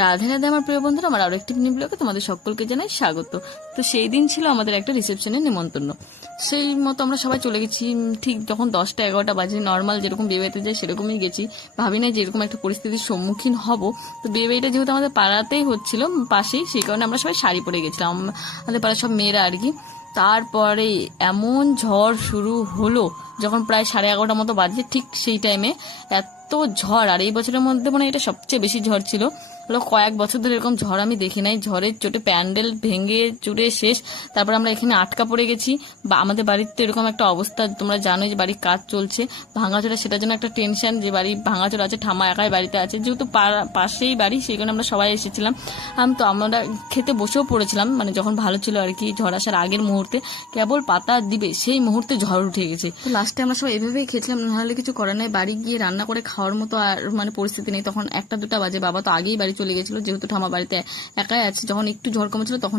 রাধে রাধে আমার প্রিয় বন্ধুরা, আমার আরো একটি মিনি ব্লগে তোমাদের সকলকে জানাই স্বাগত। তো সেই দিন ছিল আমাদের একটা রিসেপশনের নিমন্ত্রণ। সেই মতো আমরা সবাই চলে গেছি। ঠিক যখন 10টা-11টা বাজে, নর্মাল যেরকম বিয়ে বাড়িতে যাই সেরকমই গেছি। ভাবি নাই যে এরকম একটা পরিস্থিতির সম্মুখীন হব। তো বিয়ে বাড়িটা যেহেতু আমাদের পাড়াতেই হচ্ছিল, পাশেই, সেই কারণে আমরা সবাই শাড়ি পরে গেছিলাম, আমাদের পাড়ার সব মেয়েরা আর কি। তারপরে এমন ঝড় শুরু হলো যখন প্রায় 11:30 মতো বাজে, ঠিক সেই টাইমে এত ঝড়। আর এই বছরের মধ্যে মানে এটা সবচেয়ে বেশি ঝড় ছিল। কয়েক বছর ধরে এরকম ঝড় আমি দেখি নাই। ঝড়ের চোটে প্যান্ডেল ভেঙে চুরে শেষ। তারপর আমরা এখানে আটকা পড়ে গেছি। বা আমাদের বাড়িতে এরকম একটা অবস্থা, তোমরা জানোই যে বাড়ির কাজ চলছে, ভাঙাচোরা, সেটার জন্য একটা টেনশন যে বাড়ি ভাঙাচোরা আছে, ঠামা একাই বাড়িতে আছে, যেহেতু পাশেই বাড়ি, সেই কারণে আমরা সবাই এসেছিলাম। তো আমরা খেতে বসেও পড়েছিলাম, মানে যখন ভালো ছিল আর কি, ঝড় আসার আগের মুহূর্তে। কেবল পাতা দিবে সেই মুহূর্তে ঝড় উঠে গেছে। তো লাস্টে আমরা সবাই এভাবেই খেয়েছিলাম, নাহলে কিছু করার নাই। বাড়ি গিয়ে রান্না করে খাওয়ার মতো আর মানে পরিস্থিতি নেই। তখন 1টা-2টা বাজে। বাবা তো আগেই বাড়ি চলে গেছিল, যেহেতু ঠামা বাড়িতে একাই আছে। যখন একটু ঝড় কমেছিল তখনই